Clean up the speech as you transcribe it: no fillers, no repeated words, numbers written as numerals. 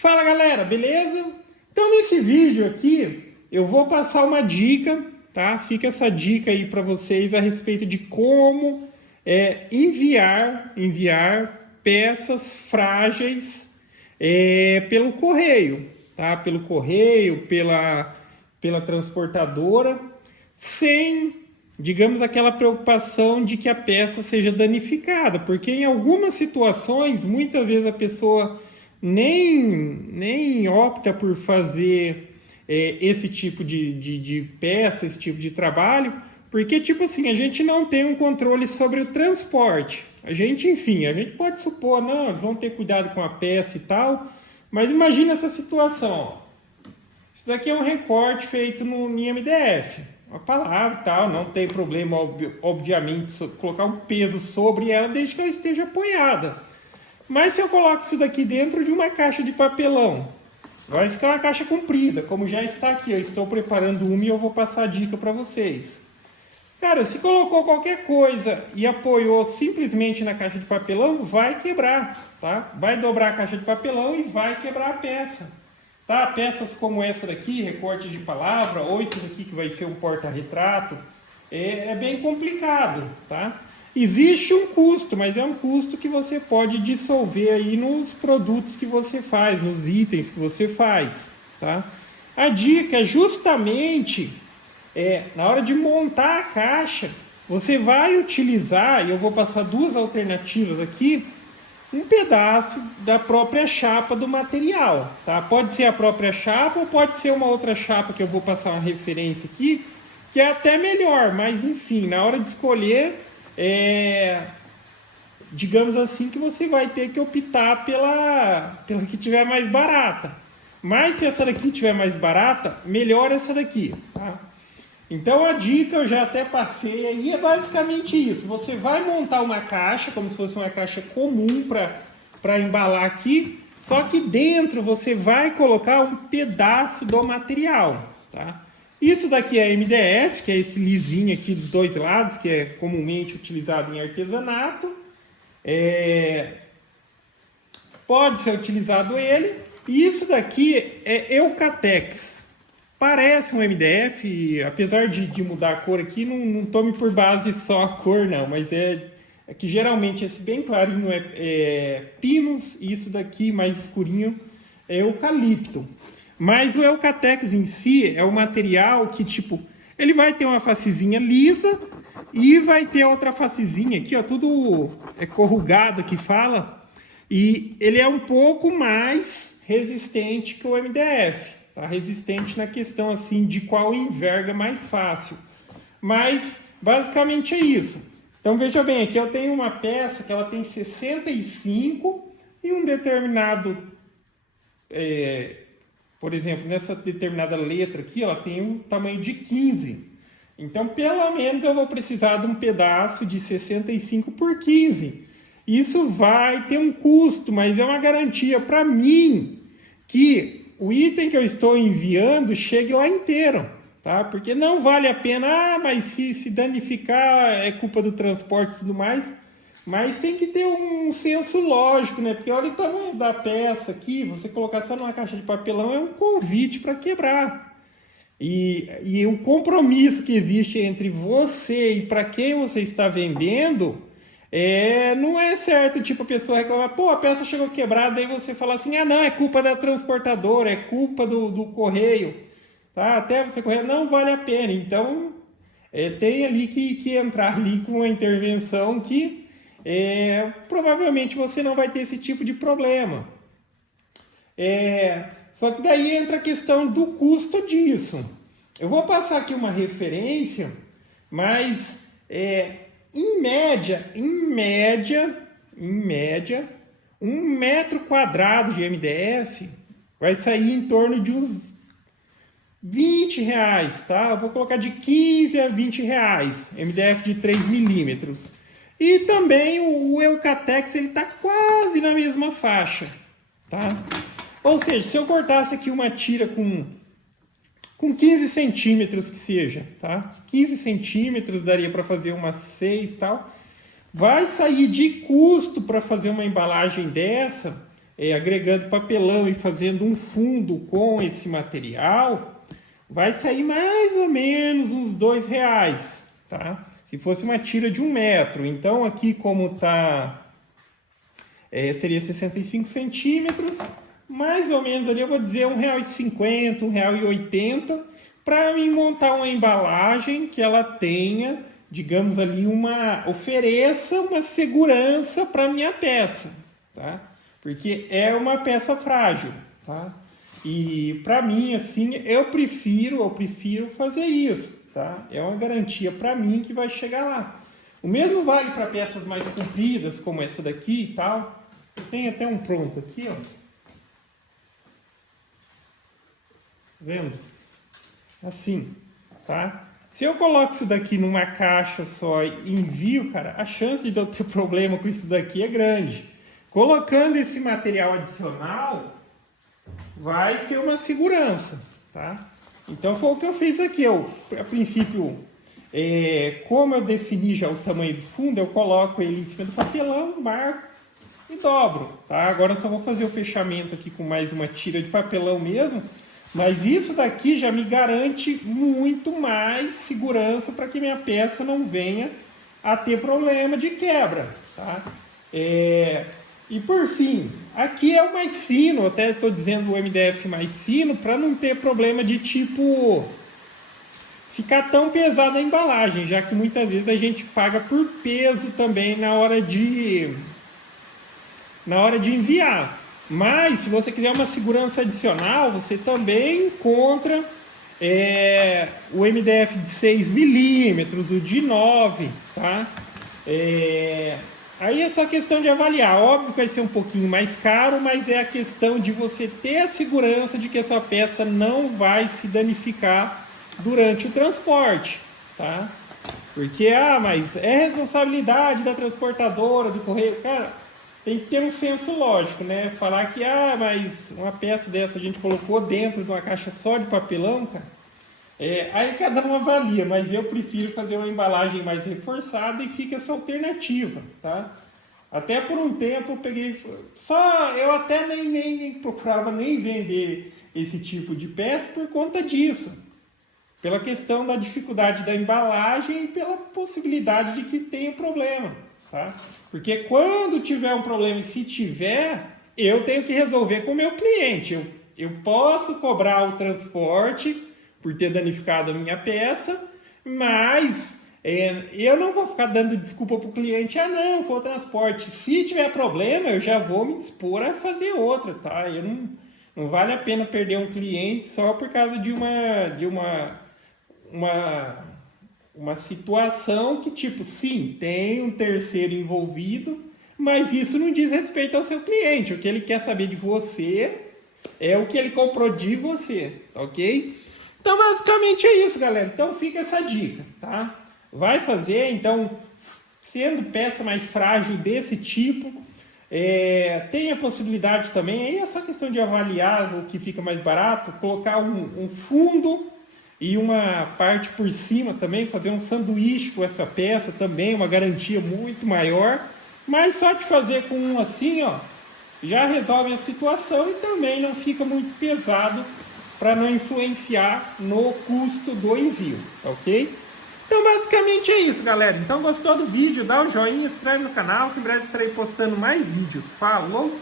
Fala galera, beleza? Então nesse vídeo aqui eu vou passar uma dica, tá? Fica essa dica aí para vocês a respeito de como enviar peças frágeis pelo correio, tá? Pelo correio, pela transportadora, sem, digamos, aquela preocupação de que a peça seja danificada, porque em algumas situações, muitas vezes a pessoa nem opta por fazer esse tipo de peça, esse tipo de trabalho, porque, tipo assim, a gente não tem um controle sobre o transporte. A gente pode supor, não, eles vão ter cuidado com a peça e tal, mas imagina essa situação, ó. Isso daqui é um recorte feito no MDF, uma palavra e tal, não tem problema, obviamente, colocar um peso sobre ela desde que ela esteja apoiada. Mas se eu coloco isso daqui dentro de uma caixa de papelão, vai ficar uma caixa comprida, como já está aqui. Eu estou preparando uma e eu vou passar a dica para vocês. Cara, se colocou qualquer coisa e apoiou simplesmente na caixa de papelão, vai quebrar, tá? Vai dobrar a caixa de papelão e vai quebrar a peça. Tá? Peças como essa daqui, recorte de palavra, ou isso daqui que vai ser um porta-retrato, é bem complicado, tá? Existe um custo, mas é um custo que você pode dissolver aí nos produtos que você faz, nos itens que você faz, tá? A dica é justamente na hora de montar a caixa, você vai utilizar, e eu vou passar duas alternativas aqui, um pedaço da própria chapa do material, tá? Pode ser a própria chapa ou pode ser uma outra chapa que eu vou passar uma referência aqui, que é até melhor, mas enfim, na hora de escolher, digamos assim que você vai ter que optar pela que tiver mais barata. Mas se essa daqui tiver mais barata, melhor essa daqui, tá? Então a dica eu já até passei aí, é basicamente isso. Você vai montar uma caixa, como se fosse uma caixa comum para embalar aqui, só que dentro você vai colocar um pedaço do material, tá? Isso daqui é MDF, que é esse lisinho aqui dos dois lados, que é comumente utilizado em artesanato. Pode ser utilizado ele. E isso daqui é Eucatex. Parece um MDF, apesar de mudar a cor aqui, não tome por base só a cor não, mas é que geralmente esse bem clarinho é pinus e isso daqui mais escurinho é eucalipto. Mas o Eucatex em si é um material que, tipo, ele vai ter uma facezinha lisa e vai ter outra facezinha aqui, ó, tudo corrugado que fala, e ele é um pouco mais resistente que o MDF. Tá? Resistente na questão assim de qual enverga mais fácil. Mas basicamente é isso. Então veja bem, aqui eu tenho uma peça que ela tem 65 e um determinado, por exemplo, nessa determinada letra aqui, ela tem um tamanho de 15. Então pelo menos eu vou precisar de um pedaço de 65 por 15. Isso vai ter um custo, mas é uma garantia para mim que o item que eu estou enviando chegue lá inteiro, tá? Porque não vale a pena, mas se danificar é culpa do transporte e tudo mais, mas tem que ter um senso lógico, né? Porque olha o tamanho da peça aqui, você colocar só numa caixa de papelão é um convite para quebrar. E o compromisso que existe entre você e para quem você está vendendo não é certo, tipo, a pessoa reclamar, pô, a peça chegou quebrada, aí você fala assim, ah, não, é culpa da transportadora, é culpa do correio, tá? Até você correr, não vale a pena. Então, tem ali que entrar ali com uma intervenção que provavelmente você não vai ter esse tipo de problema. Só que daí entra a questão do custo disso. Eu vou passar aqui uma referência, mas em média, 1 metro quadrado de MDF vai sair em torno de uns R$20, tá? Eu vou colocar de 15 a R$20, MDF de 3 milímetros. E também o Eucatex, ele tá quase na mesma faixa, tá? Ou seja, se eu cortasse aqui uma tira com 15 centímetros que seja, tá? 15 centímetros daria para fazer umas 6 e tal. Vai sair de custo para fazer uma embalagem dessa agregando papelão e fazendo um fundo com esse material, vai sair mais ou menos uns R$2, tá? Se fosse uma tira de 1 metro. Então aqui como tá, seria 65 centímetros, mais ou menos ali eu vou dizer R$1,50, R$1,80, para mim montar uma embalagem que ela tenha, digamos ali, ofereça uma segurança para minha peça, tá? Porque é uma peça frágil, tá? E para mim, assim, eu prefiro fazer isso, tá? É uma garantia para mim que vai chegar lá. O mesmo vale para peças mais compridas, como essa daqui e tal. Tem até um pronto aqui, ó. Vendo? Assim, tá? Se eu coloco isso daqui numa caixa só e envio, cara, a chance de eu ter problema com isso daqui é grande. Colocando esse material adicional, vai ser uma segurança, tá? Então foi o que eu fiz aqui. A princípio, como eu defini já o tamanho do fundo, eu coloco ele em cima do papelão, marco e dobro, tá? Agora eu só vou fazer o fechamento aqui com mais uma tira de papelão mesmo, mas isso daqui já me garante muito mais segurança para que minha peça não venha a ter problema de quebra, tá? E por fim, aqui é o mais fino, até estou dizendo o MDF mais fino, para não ter problema de tipo ficar tão pesada a embalagem, já que muitas vezes a gente paga por peso também na hora de enviar. Mas se você quiser uma segurança adicional, você também encontra o MDF de 6 milímetros, o de 9, tá? Aí é só questão de avaliar. Óbvio que vai ser um pouquinho mais caro, mas é a questão de você ter a segurança de que a sua peça não vai se danificar durante o transporte, tá? Porque, mas é responsabilidade da transportadora, do correio. Cara, tem que ter um senso lógico, né? Falar que, mas uma peça dessa a gente colocou dentro de uma caixa só de papelão, cara. Aí cada um avalia, mas eu prefiro fazer uma embalagem mais reforçada e fica essa alternativa, tá? Até por um tempo eu peguei, eu até nem procurava nem vender esse tipo de peça por conta disso. Pela questão da dificuldade da embalagem e pela possibilidade de que tenha problema, tá? Porque quando tiver um problema, e se tiver, eu tenho que resolver com o meu cliente. Eu posso cobrar o transporte por ter danificado a minha peça, mas eu não vou ficar dando desculpa para o cliente, não, foi o transporte. Se tiver problema, eu já vou me dispor a fazer outra, tá? Não vale a pena perder um cliente só por causa de uma situação que, tipo, sim, tem um terceiro envolvido, mas isso não diz respeito ao seu cliente. O que ele quer saber de você é o que ele comprou de você, ok? Então, basicamente é isso, galera. Então, fica essa dica, tá? Vai fazer, então, sendo peça mais frágil desse tipo, tem a possibilidade também, aí é só questão de avaliar o que fica mais barato, colocar um fundo e uma parte por cima também, fazer um sanduíche com essa peça também, uma garantia muito maior. Mas só de fazer com um assim, ó, já resolve a situação e também não fica muito pesado para não influenciar no custo do envio, ok? Então basicamente é isso, galera. Então gostou do vídeo? Dá um joinha, se inscreve no canal que em breve estarei postando mais vídeos. Falou!